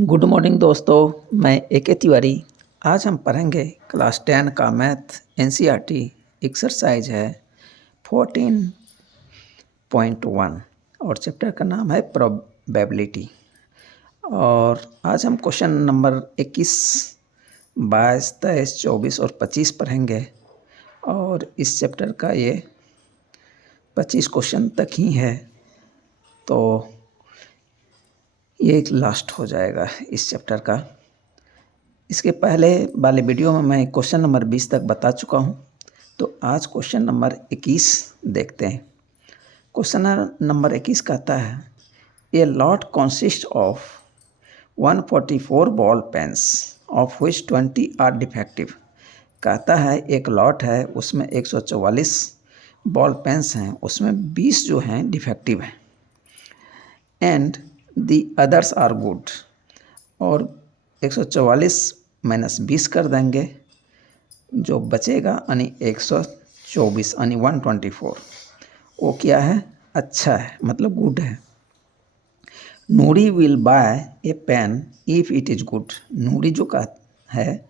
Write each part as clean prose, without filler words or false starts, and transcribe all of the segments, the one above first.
Good morning दोस्तों, मैं A K. Tiwari. आज हम पढ़ेंगे क्लास 10 का मैथ एनसीईआरटी एक्सरसाइज है 14.1 और चैप्टर का नाम है प्रोबेबिलिटी। और आज हम क्वेश्चन नंबर 21, 22, 23, 24 और 25 पढ़ेंगे। और इस चैप्टर का ये 25 क्वेश्चन तक ही है, तो ये लास्ट हो जाएगा इस चैप्टर का। इसके पहले वाले वीडियो में मैं क्वेश्चन नंबर 20 तक बता चुका हूँ, तो आज क्वेश्चन नंबर 21 देखते हैं। क्वेश्चन नंबर 21 कहता है a lot consist of 144 ball pens of which 20 are defective. कहता है एक लॉट है, उसमें 144 बॉल पेन्स हैं, उसमें 20 जो हैं डिफेक्टिव हैं। And the others are good. और 144 माइनस 20 कर देंगे, जो बचेगा यानी 124 यानी 124। वो क्या है? अच्छा है, मतलब गुड है। Noori will buy a pen if it is good. Noori जो का है,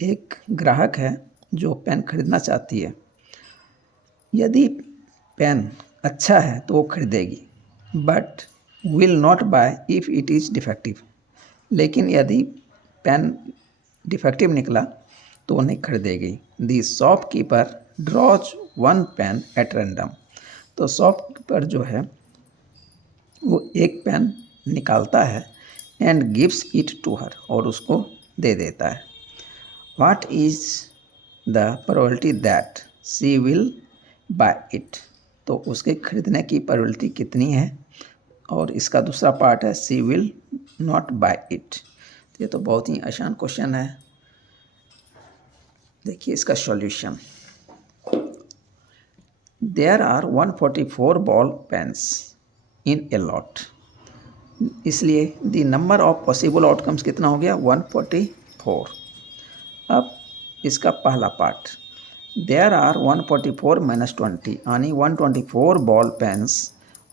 एक ग्राहक है जो पेन खरीदना चाहती है। यदि पेन अच्छा है तो वो खरीदेगी, but will not buy if it is defective. लेकिन यदि पेन डिफेक्टिव निकला तो नहीं खरीदेगी। The shopkeeper draws one pen at random. तो शॉपकीपर जो है वो एक पेन निकालता है and gives it to her, और उसको दे देता है। What is the probability that she will buy it. तो उसके खरीदने की प्रोबेबिलिटी कितनी है? और इसका दूसरा पार्ट है she will not buy it. ये तो बहुत ही आसान क्वेश्चन है। देखिए इसका solution. There are 144 ball pens in a lot, इसलिए the number of possible outcomes कितना हो गया? 144। अब इसका पहला पार्ट, देयर आर 144 माइनस 20 यानी 124 ball pens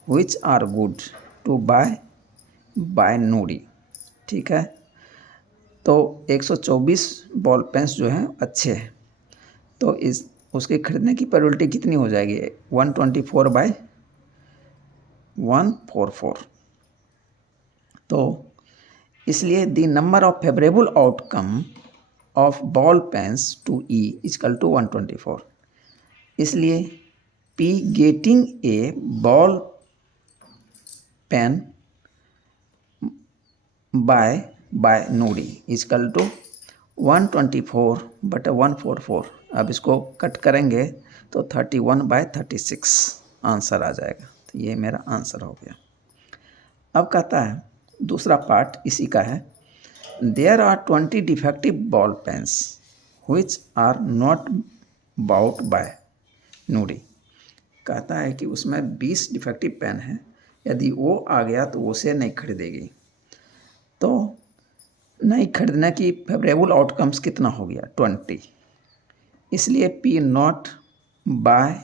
which are good to buy Noori. ठीक है, तो 124 बॉल पेन्स जो हैं अच्छे हैं, तो इस उसके खरीदने की प्रोबेबिलिटी कितनी हो जाएगी? 124 बाय 144। तो इसलिए the number of favourable outcome of ball pens to E equal to 124। इसलिए P getting a ball pen by Nuri equal to 124 बटा 144। अब इसको कट करेंगे तो 31/36 आंसर आ जाएगा। तो ये मेरा आंसर हो गया। अब कहता है दूसरा पार्ट इसी का है, there are 20 defective ball pens which are not bought by Noori. कहता है कि उसमें 20 डिफेक्टिव पेन है, यदि वो आ गया तो उसे नहीं खरीदेगी। तो नहीं खरीदने की फेवरेबल आउटकम्स कितना हो गया? 20। इसलिए P not bye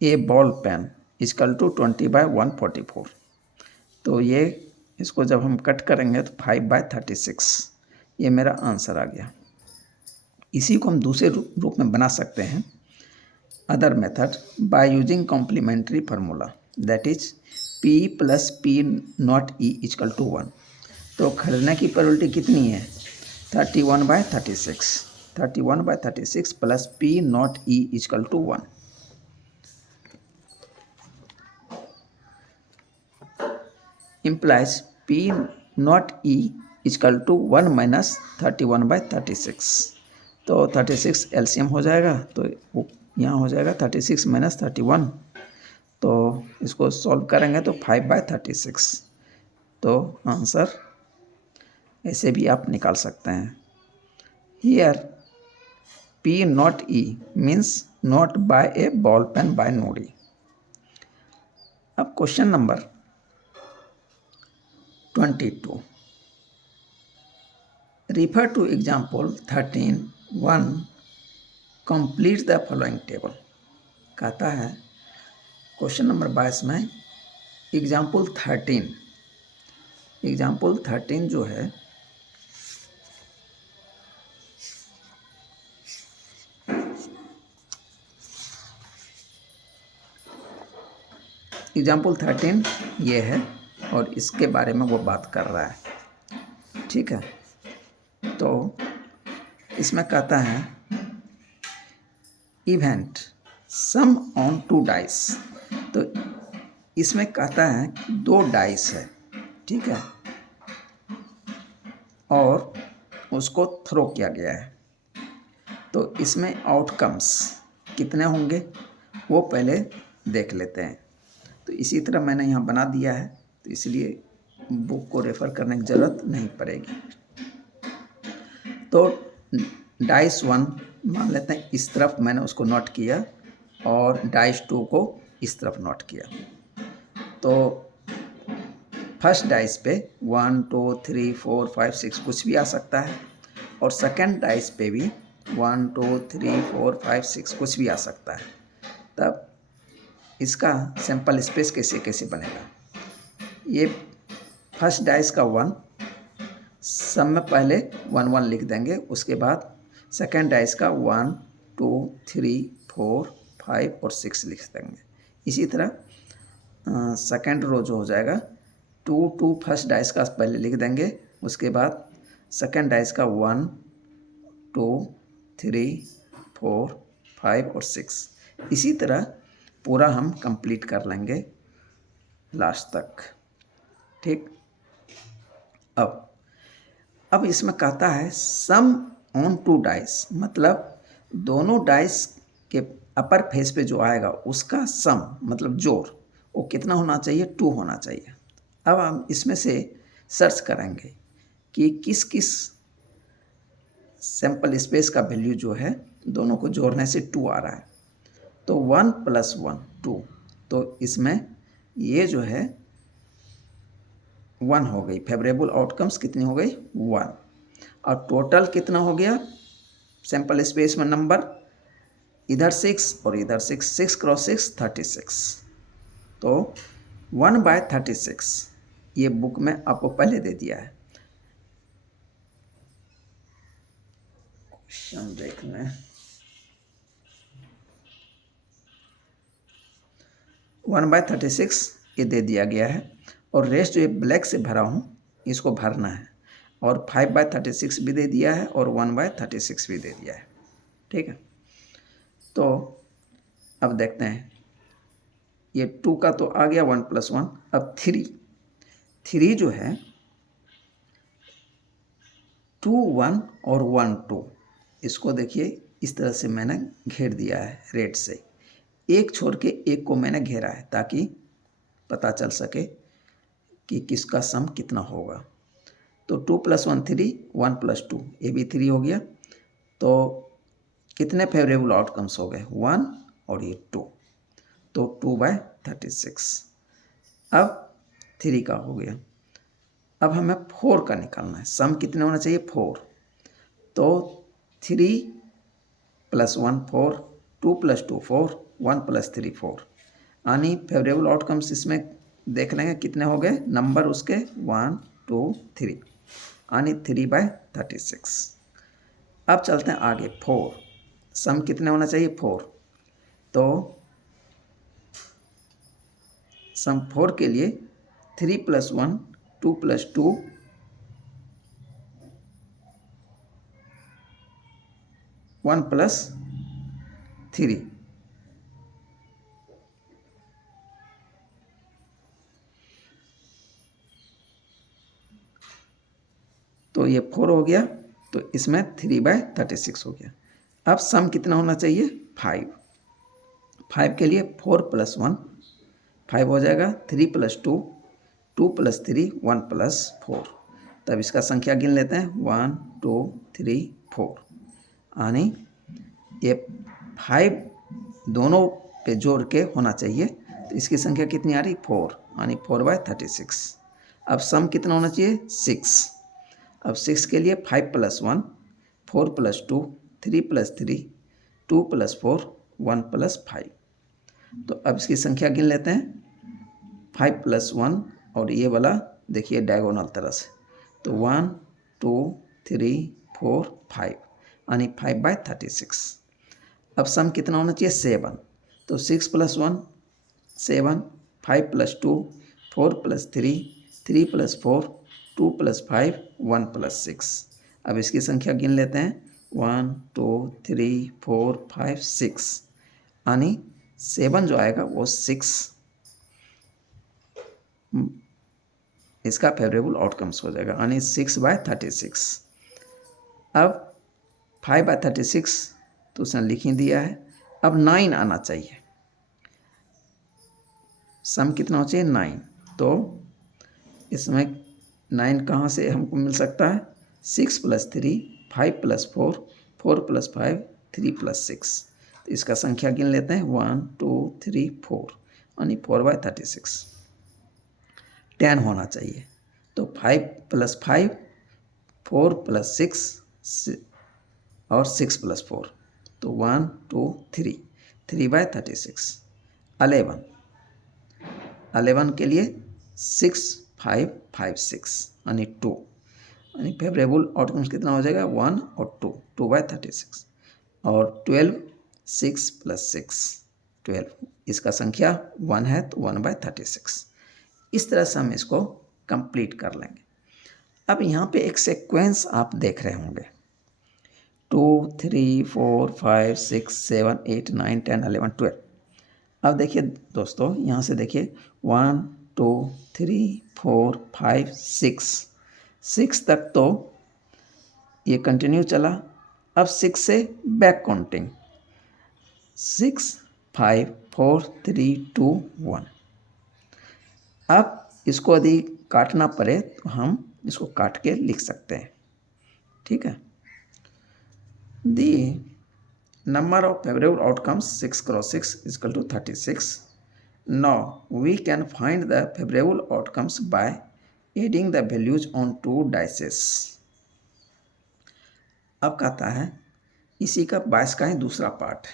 a ball pen equal to 20/144। तो ये इसको जब हम कट करेंगे तो 5/36, ये मेरा आंसर आ गया। इसी को हम दूसरे रूप में बना सकते हैं, other method, by using complementary formula, that is P plus P not E equal to 1। तो खरीदने की प्रोबेबिलिटी कितनी है? 31/36। 31/36 plus P not E equal to 1। implies P not E equal to 1 minus 31/36। तो 36 एलसीएम हो जाएगा, तो यहाँ हो जाएगा 36 माइनस 31। तो इसको सॉल्व करेंगे तो 5/36। तो आंसर ऐसे भी आप निकाल सकते हैं। Here P not E means not bye a ball pen by Noori. अब question number 22, refer to example 13(1), complete the following table। कहता है क्वेश्चन नंबर 22 में एग्जाम्पल 13 एग्जाम्पल 13 जो है एग्जाम्पल 13 ये है और इसके बारे में वो बात कर रहा है, ठीक है। तो इसमें कहता है इवेंट सम ऑन 2 डाइस। तो इसमें कहता है 2 डाइस है, ठीक है, और उसको थ्रो किया गया है। तो इसमें आउटकम्स कितने होंगे वो पहले देख लेते हैं। तो इसी तरह मैंने यहाँ बना दिया है, तो इसलिए बुक को रेफ़र करने की ज़रूरत नहीं पड़ेगी। तो डाइस 1 मान लेते हैं, इस तरफ मैंने उसको नोट किया और डाइस 2 को इस तरफ नोट किया। तो फर्स्ट डाइस पे 1 2 3 4 5 6 कुछ भी आ सकता है, और सेकंड डाइस पे भी 1 2 3 4 5 6 कुछ भी आ सकता है। तब इसका सैंपल स्पेस कैसे कैसे बनेगा। ये फर्स्ट डाइस का 1 सब में पहले 1 1 लिख देंगे, उसके बाद सेकंड डाइस का 1 2 3 4 5 और 6 लिख देंगे। इसी तरह सेकंड रो जो हो जाएगा 2 2 फर्स्ट डाइस का पहले लिख देंगे, उसके बाद सेकंड डाइस का 1 2 3 4 5 और 6। इसी तरह पूरा हम कंप्लीट कर लेंगे लास्ट तक, ठीक। अब इसमें कहता है सम ऑन 2 डाइस, मतलब दोनों डाइस के अपर फेस पे जो आएगा उसका सम मतलब जोड़ वो कितना होना चाहिए, 2 होना चाहिए। अब हम इसमें से सर्च करेंगे कि किस किस सैंपल स्पेस का वैल्यू जो है दोनों को जोड़ने से 2 आ रहा है। तो 1 + 1 2, तो इसमें ये जो है 1 हो गई, फेवरेबल आउटकम्स कितनी हो गई 1, और टोटल कितना हो गया सैंपल स्पेस में नंबर, इधर 6 और इधर 6, 6 × 6 36। तो 1/36 ये बुक में आपको पहले दे दिया है। क्वेश्चन देख लें, 1/36 ये दे दिया गया है, और रेस्ट जो ये ब्लैक से भरा हूँ इसको भरना है, और 5/36 भी दे दिया है और 1/36 भी दे दिया है, ठीक है। तो अब देखते हैं, ये 2 का तो आ गया 1 + 1। अब 3 जो है 2 1 और 1 2, इसको देखिए इस तरह से मैंने घेर दिया है रेड से, एक छोड़ के एक को मैंने घेरा है ताकि पता चल सके कि किसका सम कितना होगा। तो 2 + 1 3, 1 + 2 ये भी 3 हो गया। तो कितने फेवरेबल आउटकम्स हो गए 1 और ये 2, तो 2/36। अब 3 का हो गया। अब हमें 4 का निकालना है, सम कितने होना चाहिए 4। तो 3 + 1 4, 2 + 2 4, 1 + 3 4, यानी फेवरेबल आउटकम्स इसमें देख लेंगे कितने हो गए नंबर उसके 1 2 3, यानी 3/36। अब चलते हैं आगे 4, सम कितने होना चाहिए 4। तो सम 4 के लिए 3 + 1 2 + 2 1 + 3, तो ये 4 हो गया, तो इसमें 3/36 हो गया। अब सम कितना होना चाहिए 5 के लिए 4 + 1 5 हो जाएगा, 3 + 2 2 + 3 1 + 4। तब इसका संख्या गिन लेते हैं 1 2 3 4, यानी ये 5 दोनों पे जोड़ के होना चाहिए, तो इसकी संख्या कितनी आ रही 4, यानी 4/36। अब सम कितना होना चाहिए 6। अब 6 के लिए 5 + 1 4 + 2 3 + 3 2 + 4 1 + 5। तो अब इसकी संख्या गिन लेते हैं 5 + 1 और ये वाला देखिए डायगोनल तरह से, तो 1 2 3 4 5 यानी 5/36। अब सम कितना होना चाहिए 7, तो 6 + 1 7, 5 + 2 4 + 3 3 + 4 2 + 5 1 + 6। अब इसकी संख्या गिन लेते हैं 1 2 3 4 5 6 यानी 7 जो आएगा वो 6 इसका फेवरेबल आउटकम्स हो जाएगा यानी 6/36। अब 5/36 तो उसने लिख ही दिया है। अब 9 आना चाहिए, सम कितना हो चाहिए 9, तो इसमें 9 कहाँ से हमको मिल सकता है 6 + 3 5 + 4 4 + 5 3 + 6। तो इसका संख्या गिन लेते हैं 1 2 3 4 यानी 4/36 10 होना चाहिए। तो 5 + 5 4 + 6 और 6 + 4 तो 1 2 3 3/36 11 के लिए 6 5 5 6 यानी 2 यानी फेवरेबल आउटकम्स कितना हो जाएगा 1 और 2 2/36 और 12 6 + 6 12 इसका संख्या 1 है तो 1/36। इस तरह से हम इसको कंप्लीट कर लेंगे। अब यहाँ पे एक सीक्वेंस आप देख रहे होंगे 2 3 4 5 6 7 8 9 10 11 12। अब देखिए दोस्तों यहाँ से देखिए 1 2 3 4 5 6 तक तो ये कंटिन्यू चला। अब 6 से बैक काउंटिंग 6 5 4 3 2 1। अब इसको यदि काटना पड़े तो हम इसको काट के लिख सकते हैं, ठीक है। दी number of favourable outcomes 6 × 6 = 36। Now we can find the favorable outcomes by adding the values on 2 dices। अब कहता है इसी का 22 का ही दूसरा पार्ट है।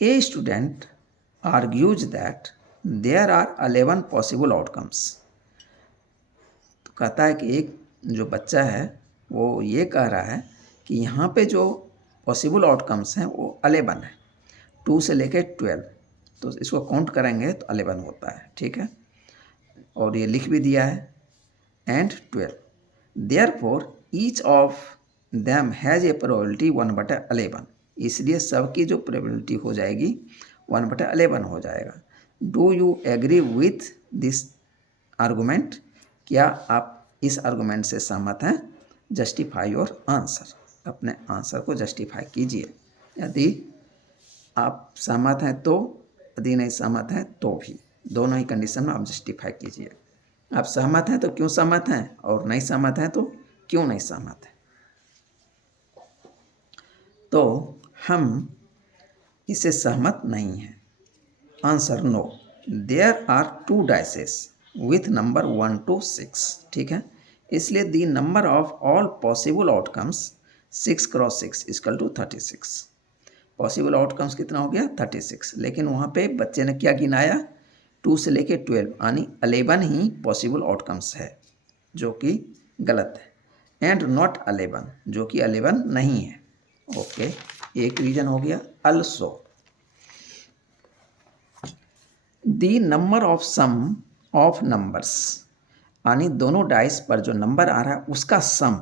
A student argues that there are 11 possible outcomes। तो कहता है कि एक जो बच्चा है वो ये कह रहा है कि यहाँ पे जो पॉसिबल आउटकम्स हैं वो 11 है, 2 से लेकर 12, तो इसको काउंट करेंगे तो 11 होता है, ठीक है। और ये लिख भी दिया है and 12 therefore each of them has a probability 1/11। इसलिए सबकी जो प्रोबेबिलिटी हो जाएगी 1/11 हो जाएगा। Do you agree with this argument? क्या आप इस आर्गूमेंट से सहमत हैं? जस्टिफाई योर आंसर, अपने आंसर को जस्टिफाई कीजिए। यदि आप सहमत हैं तो, यदि नहीं सहमत हैं तो भी, दोनों ही कंडीशन में आप जस्टिफाई कीजिए। आप सहमत हैं तो क्यों सहमत हैं, और नहीं सहमत हैं तो क्यों नहीं सहमत हैं। तो हम इससे सहमत नहीं हैं। Answer no. There are 2 dices with number 1 to 6, ठीक है। इसलिए the number of all possible outcomes 6 × 6 = 36। Possible outcomes कितना हो गया 36, लेकिन वहाँ पे बच्चे ने क्या गिनाया 2 से लेके 12 यानी 11 ही पॉसिबल आउटकम्स है, जो कि गलत है। एंड नॉट 11 जो कि 11 नहीं है। ओके, एक रीजन हो गया। Also the number of sum of numbers यानी दोनों डाइस पर जो नंबर आ रहा है उसका सम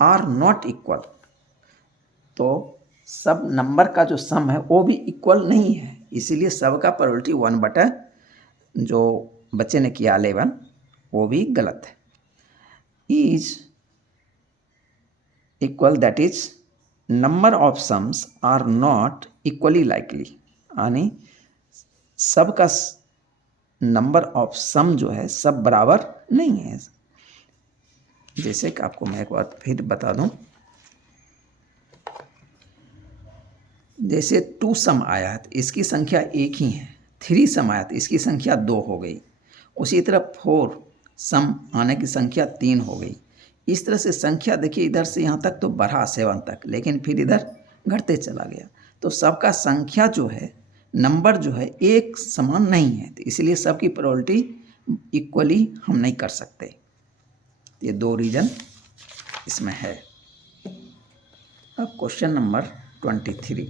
आर नॉट इक्वल, तो सब नंबर का जो सम है वो भी इक्वल नहीं है, इसीलिए सबका प्रोबेबिलिटी 1/, जो बच्चे ने किया 11 वो भी गलत है। Is equal that is number of sums are not equally likely, यानी सबका नंबर ऑफ सम जो है सब बराबर नहीं है। जैसे कि आपको मैं एक बार फिर बता दूं, जैसे 2 सम आया है तो इसकी संख्या 1 ही है, 3 सम आया तो इसकी संख्या 2 हो गई, उसी तरह 4 सम आने की संख्या 3 हो गई। इस तरह से संख्या देखिए इधर से यहाँ तक तो बढ़ा 7 तक, लेकिन फिर इधर घटते चला गया। तो सबका संख्या जो है नंबर जो है एक समान नहीं है, तो इसलिए सबकी प्रोबेबिलिटी इक्वली हम नहीं कर सकते। ये दो रीजन इसमें है। अब क्वेश्चन नंबर 23।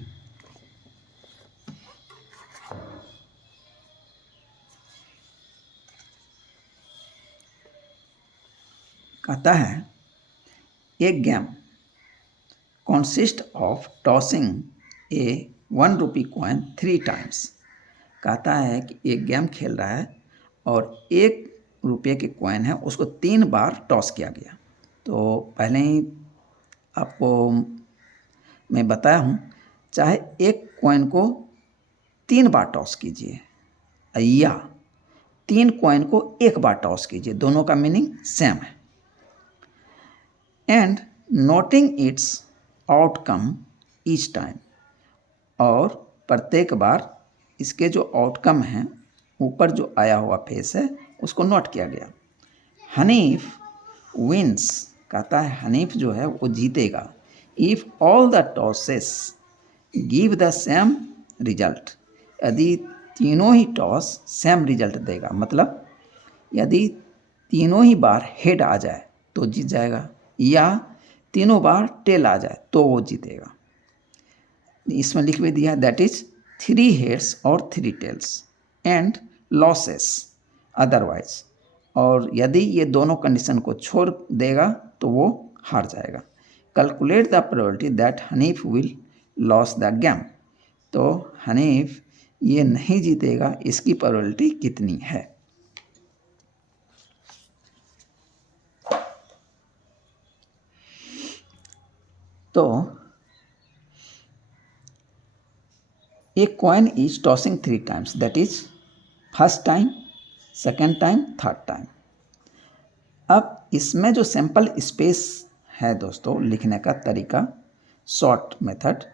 कहता है एक game consist of tossing a 1 rupee coin 3 times। कहता है कि एक गेम खेल रहा है और 1 रुपये के कॉइन है, उसको 3 बार टॉस किया गया। तो पहले ही आपको मैं बताया हूँ, चाहे एक कॉइन को 3 बार टॉस कीजिए या 3 कॉइन को 1 बार टॉस कीजिए, दोनों का मीनिंग सेम है। And noting it's outcome each time, और प्रत्येक बार इसके जो आउटकम हैं, ऊपर जो आया हुआ फेस है, उसको नोट किया गया। हनीफ विंस, कहता है हनीफ जो है वो जीतेगा if all the tosses give the same result, यदि तीनों ही टॉस सेम रिजल्ट देगा, मतलब यदि तीनों ही बार हेड आ जाए तो जीत जाएगा, या तीनों बार टेल आ जाए तो वो जीतेगा। इसमें लिख भी दिया दैट इज 3 हेड्स और 3 टेल्स एंड लॉसेस अदरवाइज, और यदि ये दोनों कंडीशन को छोड़ देगा तो वो हार जाएगा। Calculate the probability that Hanif will loss the game, तो हनीफ ये नहीं जीतेगा, इसकी प्रोबेबिलिटी कितनी है। तो a coin is tossing 3 times, that is first time, second time, third time. अब इसमें जो सैंपल स्पेस है दोस्तों, लिखने का तरीका शॉर्ट मेथड,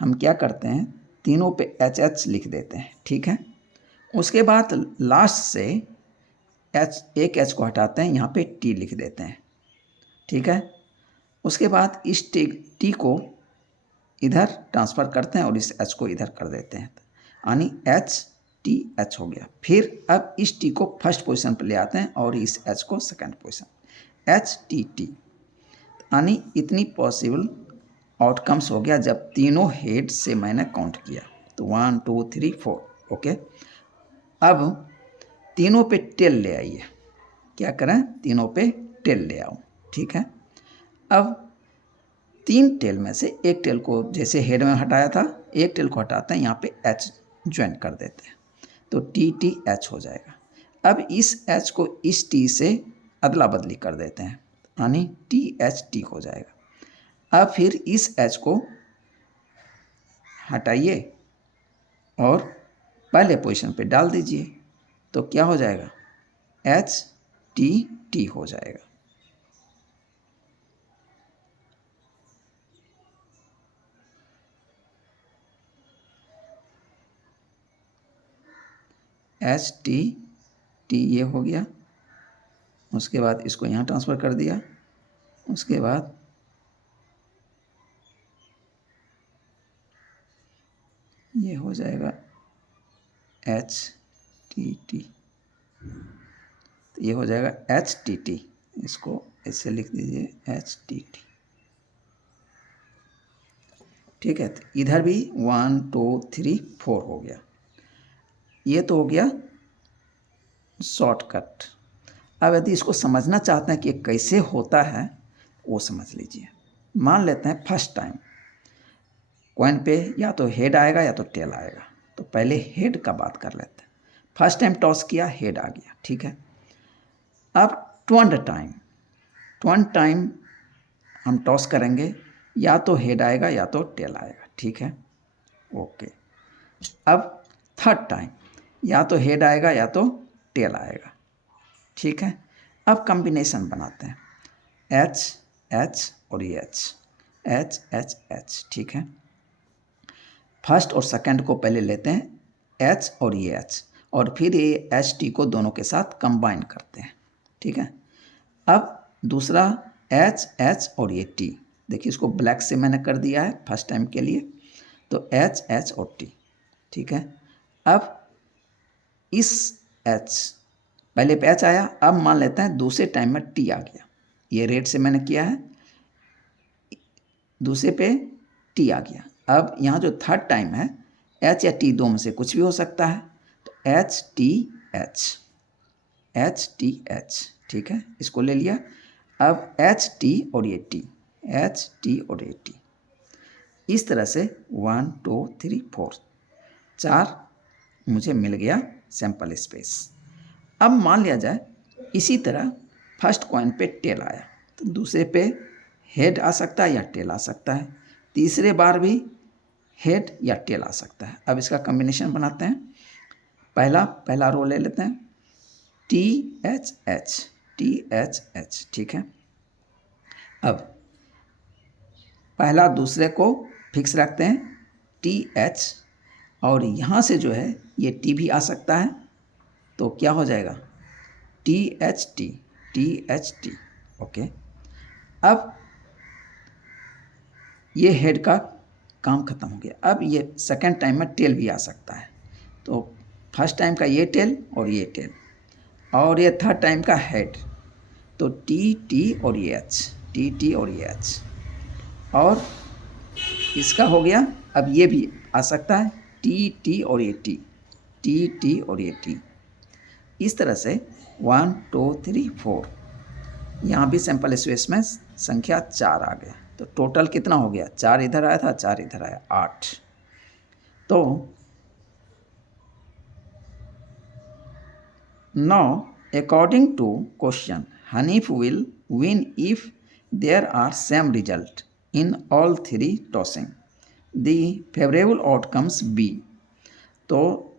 हम क्या करते हैं, तीनों पे एच एच लिख देते हैं, ठीक है। उसके बाद लास्ट से एक एच को हटाते हैं, यहाँ पे टी लिख देते हैं, ठीक है। उसके बाद इस टी को इधर ट्रांसफ़र करते हैं और इस एच को इधर कर देते हैं, यानी एच टी एच हो गया। फिर अब इस टी को फर्स्ट पोजीशन पर ले आते हैं और इस एच को second position, H T T, यानी इतनी पॉसिबल आउटकम्स हो गया जब तीनों हेड से मैंने काउंट किया, तो 1 2 3 4, ओके। अब तीनों पे टेल ले आइए, क्या करें, तीनों पे टेल ले आओ, ठीक है। अब 3 टेल में से एक टेल को जैसे हेड में हटाया था, एक टेल को हटाते हैं, यहाँ पे एच ज्वाइन कर देते हैं, तो टी टी एच हो जाएगा। अब इस एच को इस टी से अदला बदली कर देते हैं, यानी टी एच टी हो जाएगा। अब फिर इस एच को हटाइए और पहले पोजीशन पे डाल दीजिए, तो क्या हो जाएगा, एच टी टी हो जाएगा। एच टी टी ये हो गया, उसके बाद इसको यहाँ ट्रांसफ़र कर दिया, उसके बाद ये हो जाएगा एच टी टी, तो ये हो जाएगा एच टी टी, इसको ऐसे लिख दीजिए एच टी टी, ठीक है। तो इधर भी 1 2 3 4 हो गया, ये तो हो गया शॉर्टकट। अब यदि इसको समझना चाहते हैं कि ये कैसे होता है, वो समझ लीजिए। मान लेते हैं फर्स्ट टाइम कॉइन पे या तो हेड आएगा या तो टेल आएगा, तो पहले हेड का बात कर लेते हैं। फर्स्ट टाइम टॉस किया, हेड आ गया, ठीक है। अब 20 टाइम हम टॉस करेंगे, या तो हेड आएगा या तो टेल आएगा, ठीक है, ओके। अब थर्ड टाइम या तो हेड आएगा या तो टेल आएगा, ठीक है। अब कॉम्बिनेशन बनाते हैं, एच एच और ये एच, एच एच एच, ठीक है। फर्स्ट और सेकंड को पहले लेते हैं एच और ये एच, और फिर ये एच टी को दोनों के साथ कंबाइन करते हैं, ठीक है। अब दूसरा एच एच और ये टी, देखिए इसको ब्लैक से मैंने कर दिया है फर्स्ट टाइम के लिए, तो एच एच और टी, ठीक है। अब इस H, पहले पे H आया, अब मान लेते हैं दूसरे टाइम में T आ गया। ये रेट से मैंने किया है, दूसरे पे T आ गया। अब यहाँ जो थर्ड टाइम है H या T दो में से कुछ भी हो सकता है, तो H T H, H T H, ठीक है, इसको ले लिया। अब H T और ये T, H T और ये T, इस तरह से 1 2 3 4 4 मुझे मिल गया सैंपल स्पेस। अब मान लिया जाए इसी तरह फर्स्ट कॉइन पे टेल आया, तो दूसरे पे हेड आ सकता है या टेल आ सकता है, तीसरे बार भी हेड या टेल आ सकता है। अब इसका कॉम्बिनेशन बनाते हैं। पहला रो ले लेते हैं, टी एच एच, ठीक है। अब पहला दूसरे को फिक्स रखते हैं टी एच, और यहाँ से जो है ये टी भी आ सकता है, तो क्या हो जाएगा टी एच टी, ओके। अब ये हेड का काम खत्म हो गया। अब ये सेकंड टाइम में टेल भी आ सकता है, तो फर्स्ट टाइम का ये टेल और ये टेल, और ये थर्ड टाइम का हेड, तो टी और ये एच, टी और ये एच, और इसका हो गया। अब ये भी आ सकता है टी और ये टी और ये टी। इस तरह से 1 2 3 4, यहाँ भी सैंपल स्पेस में संख्या 4 आ गया। तो टोटल कितना हो गया, 4 इधर आया था, 4 इधर आया, 8। तो now according to question, Hanif will win if there are same result in all 3 tossing, the favourable outcomes B. तो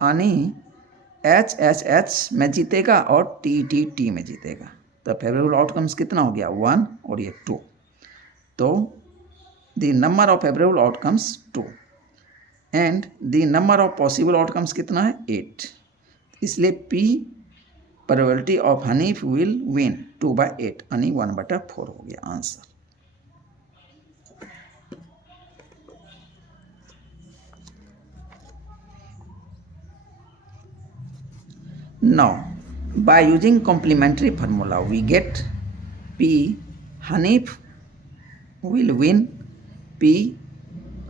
हनी एच में जीतेगा और टी में जीतेगा, तो फेवरेबल आउटकम्स कितना हो गया, 1 और ये 2। तो the number of favourable outcomes 2 and the number of possible outcomes कितना है, 8। इसलिए P probability of Hanif will win 2/8, यानी 1/4 हो गया answer. Now, by using complementary formula, we get P Hanif will win, P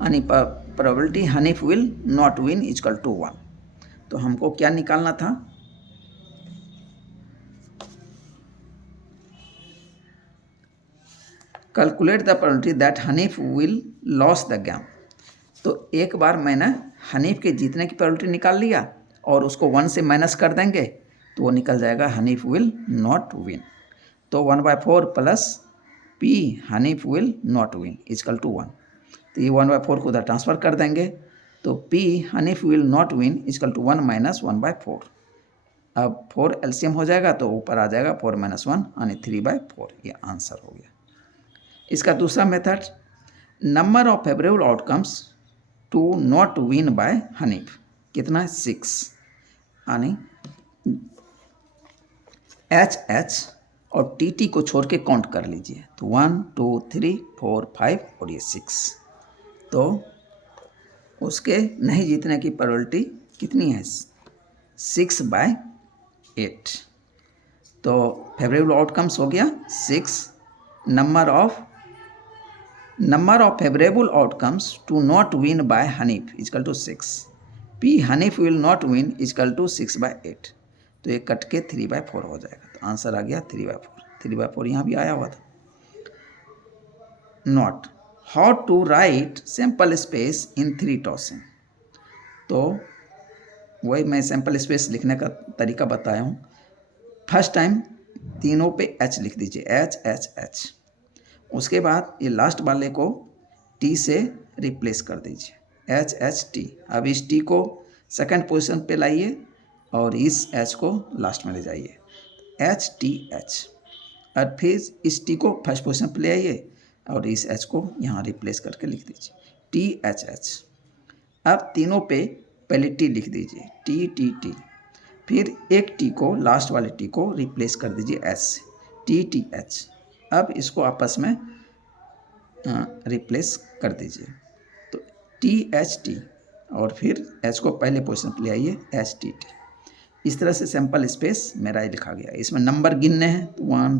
यानी probability Hanif will not win equal to 1। तो हमको क्या निकालना था, calculate the probability that Hanif will loss the game. तो एक बार मैंने हनीफ के जीतने की प्रोबेबिलिटी निकाल लिया, और उसको 1 से माइनस कर देंगे तो वो निकल जाएगा हनीफ विल नॉट विन। तो 1/4 plus P Hanif will not win equal to 1। तो ये 1/4 को उधर ट्रांसफ़र कर देंगे, तो P Hanif will not win equal to 1 - 1/4। अब 4 एलसीएम हो जाएगा, तो ऊपर आ जाएगा 4 - 1 यानी 3/4। ये आंसर हो गया। इसका दूसरा मेथड, number of favourable outcomes to not win by Hanif कितना है, 6, यानी एच और टी को छोड़ के काउंट कर लीजिए, तो 1 2 3 4 5 और ये 6। तो उसके नहीं जीतने की प्रोबेबिलिटी कितनी है, 6/8। तो फेवरेबल आउटकम्स हो गया 6, number of favourable outcomes to not win by Hanif equal to 6, P Hanif will not win equal to 6/8। तो ये कट के 3/4 हो जाएगा, तो आंसर आ गया 3/4। 3/4 यहाँ भी आया हुआ था। Not how to write sample space in 3 tossing. तो वही मैं सैंपल स्पेस लिखने का तरीका बताया हूँ। फर्स्ट टाइम तीनों पे H लिख दीजिए, H। उसके बाद ये लास्ट वाले को T से रिप्लेस कर दीजिए, H T। अब इस T को सेकंड पोजीशन पे लाइए और इस H को लास्ट में ले जाइए, H। और फिर इस T को फर्स्ट पोजीशन पे ले आइए और इस H को यहाँ रिप्लेस करके लिख दीजिए, TH। अब तीनों पे पहले T लिख दीजिए, T। फिर एक T को, लास्ट वाले T को रिप्लेस कर दीजिए S से, TH। अब इसको आपस में रिप्लेस कर दीजिए, तो TH और फिर एच को पहले पोजीशन पर ले आइए, एच टी टी। इस तरह से सैंपल स्पेस मेरा ये लिखा गया। इसमें नंबर गिनने हैं तो 1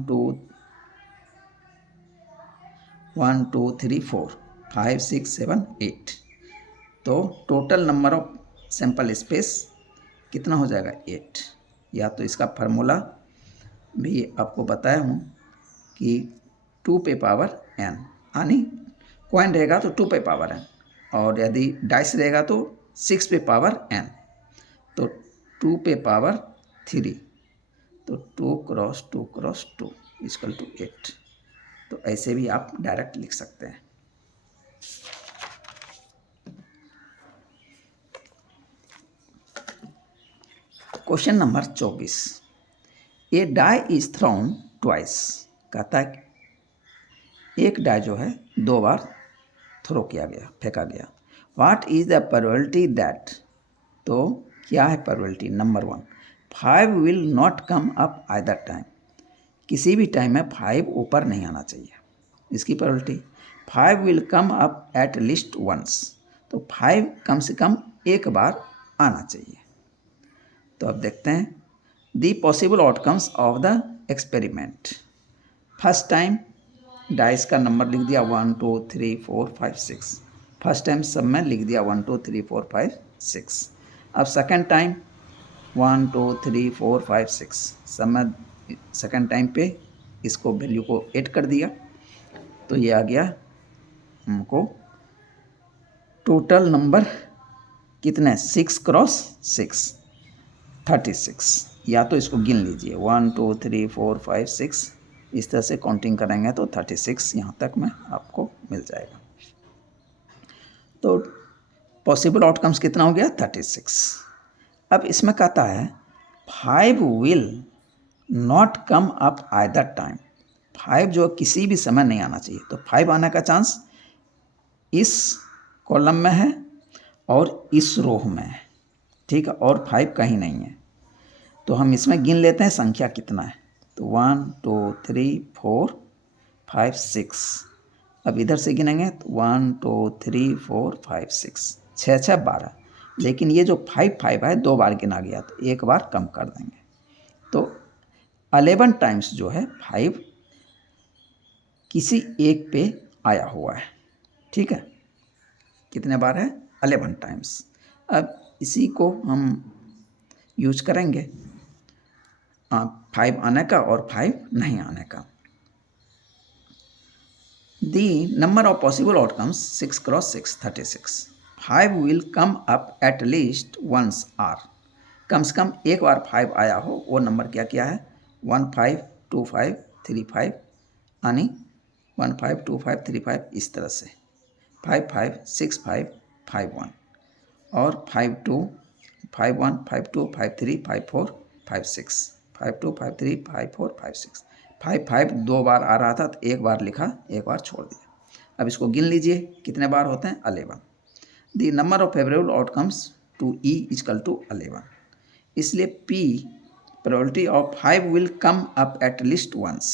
2 3 4 5 6 7 8। तो total number of sample space कितना हो जाएगा, 8। या तो इसका फार्मूला भी आपको बताया हूँ कि 2 पे पावर n, यानी कॉइन रहेगा तो 2 पे पावर n, और यदि डाइस रहेगा तो 6 पे पावर n। तो 2 पे पावर 3, तो 2 क्रॉस 2 क्रॉस 2 इक्वल टू 8। तो ऐसे भी आप डायरेक्ट लिख सकते हैं। Question number 24, a die is thrown twice. कहता है एक डाई जो है 2 बार थ्रो किया गया, फेंका गया। What is the probability that, तो क्या है probability, number 1, 5 will not come up either time. किसी भी टाइम में 5 ऊपर नहीं आना चाहिए। इसकी probability 5 will come up at least once, तो 5 कम से कम एक बार आना चाहिए। तो अब देखते हैं दी possible outcomes of the experiment. First time dice का नंबर लिख दिया 1 2 3 4 5 6। फर्स्ट टाइम सब में लिख दिया 1 2 3 4 5 6। अब सेकेंड टाइम 1 2 3 4 5 6 सब में सेकेंड टाइम पे इसको वैल्यू को ऐड कर दिया, तो ये आ गया हमको टोटल नंबर कितने, 6 क्रॉस 6 36। या तो इसको गिन लीजिए 1 2 3 4 5 6, इस तरह से काउंटिंग करेंगे तो 36 यहाँ तक में आपको मिल जाएगा। तो पॉसिबल आउटकम्स कितना हो गया, 36। अब इसमें कहता है 5 will not come up either time. 5 जो किसी भी समय नहीं आना चाहिए, तो 5 आने का चांस इस कॉलम में है और इस रो में है, ठीक है, और 5 कहीं नहीं है। तो हम इसमें गिन लेते हैं संख्या कितना है, तो 1 2 3 4 5 6। अब इधर से गिनेंगे तो 1 2 3 4 5 6 6 6 12। लेकिन ये जो 5 5 है 2 बार गिना गया, तो एक बार कम कर देंगे। तो 11 टाइम्स जो है 5 किसी एक पे आया हुआ है, ठीक है। कितने बार है, 11 टाइम्स। अब इसी को हम यूज करेंगे 5 आने का और 5 नहीं आने का। The number of possible outcomes 6 cross 6 36। 5 will come up at least once are. कम से कम एक बार 5 आया हो, वो नंबर क्या क्या है, 1 5 2 5 3 5, यानी 1 5 2 5 3 5, इस तरह से 5 5 6 5 5 1, और 5 2 5 1 5 2 5 3 5 4 5 6 5 2 5 3 5 4 5 6। 5 5 2 बार आ रहा था तो एक बार लिखा, एक बार छोड़ दिया। अब इसको गिन लीजिए कितने बार होते हैं, 11। The number of favourable outcomes to E equal to 11। इसलिए P probability of 5 will come up at least once,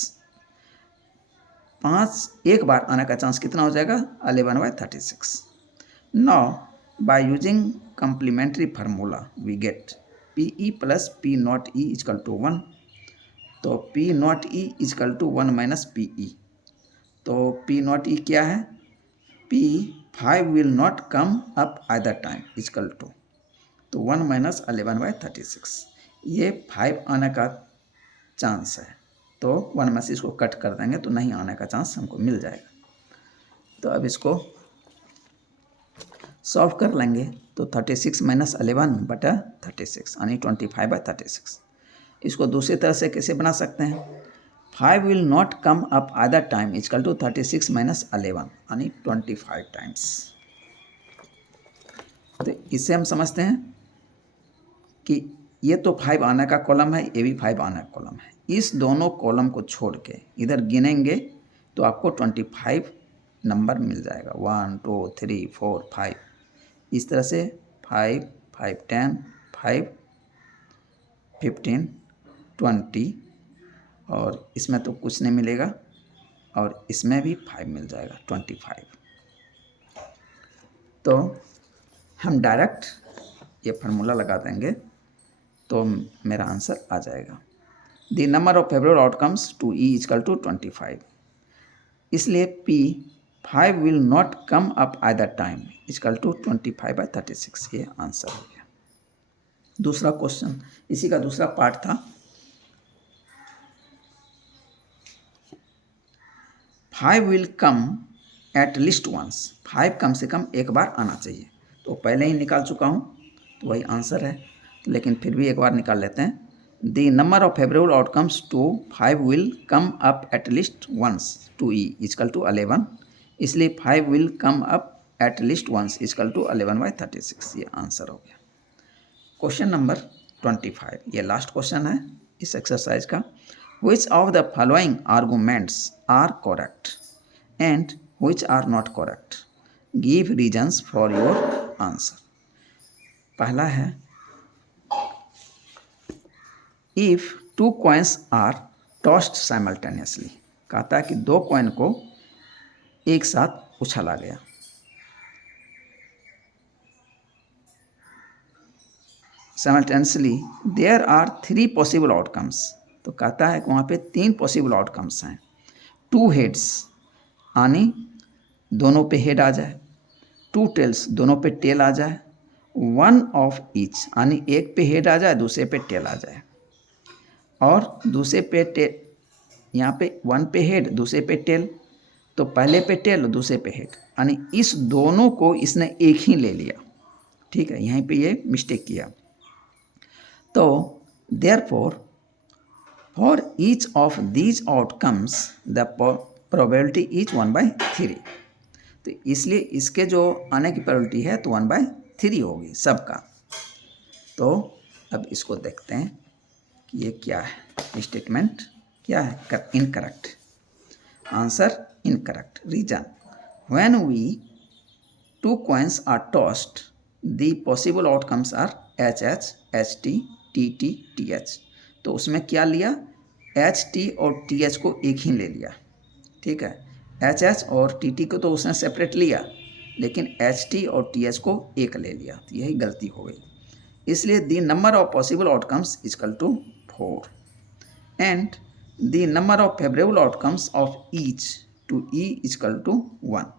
5 एक बार आने का चांस कितना हो जाएगा, 11/36। Now by using complementary formula we get P E plus P not E equal to 1। तो P not E equal to 1 minus P E. तो P not E क्या है, P 5 will not come up either time equal to, तो 1 minus 11/36। ये 5 आने का chance है, तो 1 में से इसको कट कर देंगे तो नहीं आने का चांस हमको मिल जाएगा। तो अब इसको सॉल्व कर लेंगे तो 36 माइनस 11/36 यानी 25/36। इसको दूसरी तरह से कैसे बना सकते हैं, 5 will not come up either time equal to 36 minus 11 यानी 25 टाइम्स। तो इससे हम समझते हैं कि ये तो 5 आने का कॉलम है, ये भी 5 आने का कॉलम है। इस दोनों कॉलम को छोड़ के इधर गिनेंगे तो आपको 25 नंबर मिल जाएगा, 1 2 3 4 5। इस तरह से 5 5 10 5 15 20, और इसमें तो कुछ नहीं मिलेगा, और इसमें भी 5 मिल जाएगा, 25। तो हम डायरेक्ट ये फार्मूला लगा देंगे तो मेरा आंसर आ जाएगा। The number of favourable outcomes to E equal to 25, इसलिए P 5 will not come up either time equal to 25/36, ये आंसर हो गया। दूसरा क्वेश्चन, इसी का दूसरा पार्ट था। 5 will come at least once, 5 कम से कम एक बार आना चाहिए, तो पहले ही निकाल चुका हूँ तो वही आंसर है, लेकिन फिर भी एक बार निकाल लेते हैं। The number of favourable outcomes to 5 will come up at least once to E equal to 11, इसलिए 5 will come up at least once equal to 11/36, ये आंसर हो गया। क्वेश्चन नंबर 25, ये लास्ट क्वेश्चन है इस एक्सरसाइज का। Which of the following arguments are correct and which are not correct? Give reasons for your answer. पहला है, if two coins are tossed simultaneously, कहता है कि दो कॉइन को एक साथ उछाला गया। Simultaneously there are 3 possible outcomes, तो कहता है कि वहाँ पे 3 पॉसिबल आउटकम्स हैं। 2 हेड्स यानी दोनों पे हेड आ जाए, 2 टेल्स दोनों पे टेल आ जाए, 1 ऑफ ईच यानी एक पे हेड आ जाए दूसरे पे टेल आ जाए, और दूसरे पे टेल, यहाँ पे 1 पे हेड दूसरे पे टेल, तो पहले पे टेल दूसरे पे हेड, यानी इस दोनों को इसने एक ही ले लिया। ठीक है, यहीं पे ये मिस्टेक किया। तो therefore for each of these outcomes the probability is 1/3, तो इसलिए इसके जो आने की प्रोबेबिलिटी है तो 1/3 होगी सबका। तो अब इसको देखते हैं कि ये क्या है, स्टेटमेंट क्या है, incorrect, answer incorrect. Reason, when we 2 coins are tossed the possible outcomes are HH, HT, TT, TH, तो उसमें क्या लिया, एच टी और टी एच को एक ही ले लिया। ठीक है, एच एच और टी टी को तो उसने सेपरेट लिया, लेकिन एच टी और टी एच को एक ले लिया, तो यही गलती हो गई। इसलिए the number of possible outcomes equal to 4 and the number of favourable outcomes of each to E equal to 1,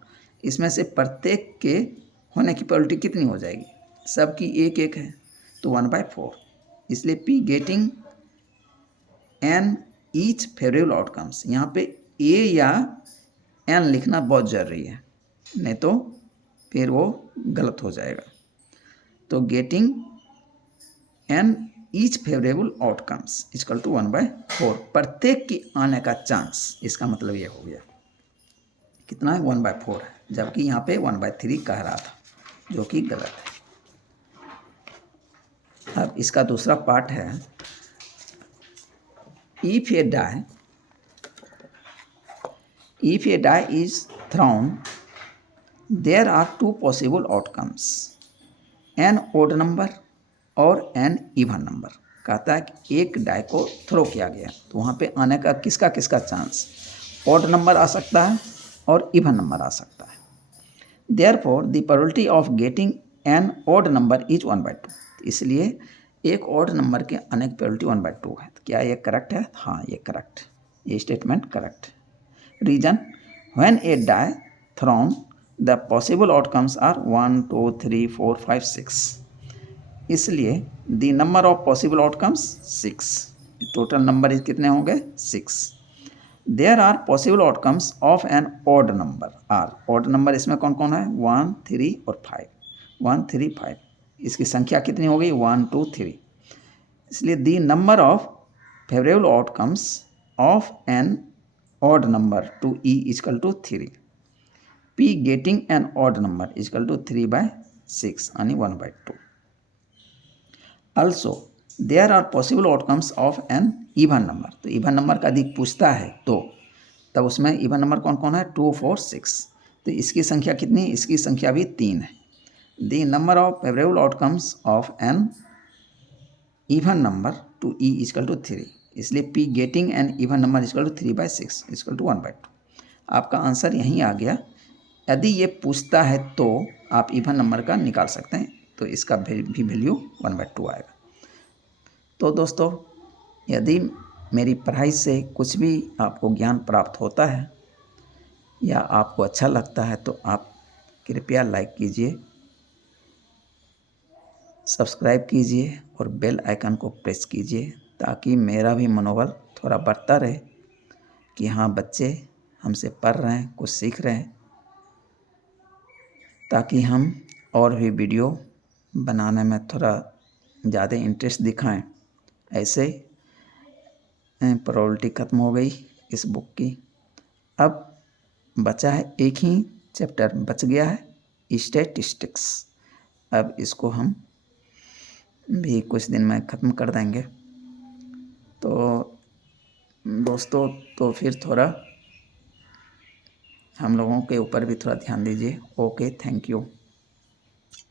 इसमें से प्रत्येक के होने की प्रोबेबिलिटी कितनी हो जाएगी, सबकी एक एक है, तो 1/4, इसलिए P getting an each favourable outcomes, यहाँ पे ए या एन लिखना बहुत ज़रूरी है, नहीं तो फिर वो गलत हो जाएगा। तो getting an each favourable outcomes equal to 1/4, प्रत्येक की आने का चांस, इसका मतलब ये हो गया कितना है, 1/4 है, जबकि यहाँ पे 1/3 कह रहा था, जो कि गलत है। अब इसका दूसरा पार्ट है, if a die is thrown, there are 2 possible outcomes, an odd number और an even number। कहता है कि एक डाई को थ्रो किया गया, तो वहाँ पे आने का किसका किसका चांस, ऑड नंबर आ सकता है और इवन नंबर आ सकता है। Therefore the probability of getting an odd number is 1/2, इसलिए एक ऑड नंबर के आने की प्रोबेबिलिटी 1/2 है। तो क्या ये करेक्ट है, हाँ ये करेक्ट, ये स्टेटमेंट करेक्ट है। Reason, when a die thrown the possible outcomes are 1 2 3 4 5 6, इसलिए the number of possible outcomes 6, total number कितने होंगे 6। There are possible outcomes of an odd number are, odd number इसमें कौन कौन है, 1 3 और 5, 1 3 5, इसकी संख्या कितनी हो गई 1 2 3, इसलिए the number of favourable outcomes of an odd number to E equal to 3, P getting an odd number equal to 3/6 यानी 1/2। Also there are possible outcomes of an even number, तो इवन नंबर का अधिक पूछता है तो तब उसमें even number कौन कौन है 2 4 6, तो इसकी संख्या कितनी, इसकी संख्या भी 3 है। The number of favourable outcomes of an even number to E equal to 3, इसलिए P getting an even number equal to 3/6 equal to 1/2। आपका आंसर यहीं आ गया। यदि ये पूछता है तो आप इवन नंबर का निकाल सकते हैं, तो इसका भी वैल्यू 1/2 आएगा। तो दोस्तों, यदि मेरी पढ़ाई से कुछ भी आपको ज्ञान प्राप्त होता है या आपको अच्छा लगता है तो आप कृपया लाइक कीजिए, सब्सक्राइब कीजिए और बेल आइकन को प्रेस कीजिए, ताकि मेरा भी मनोबल थोड़ा बढ़ता रहे कि हाँ, बच्चे हमसे पढ़ रहे हैं, कुछ सीख रहे हैं, ताकि हम और भी वीडियो बनाने में थोड़ा ज़्यादा इंटरेस्ट दिखाएं। ऐसे प्रोबेबिलिटी ख़त्म हो गई इस बुक की। अब बचा है एक ही चैप्टर बच गया है, स्टैटिस्टिक्स। अब इसको हम भी कुछ दिन में ख़त्म कर देंगे। तो दोस्तों, तो फिर थोड़ा हम लोगों के ऊपर भी थोड़ा ध्यान दीजिए। Okay, thank you.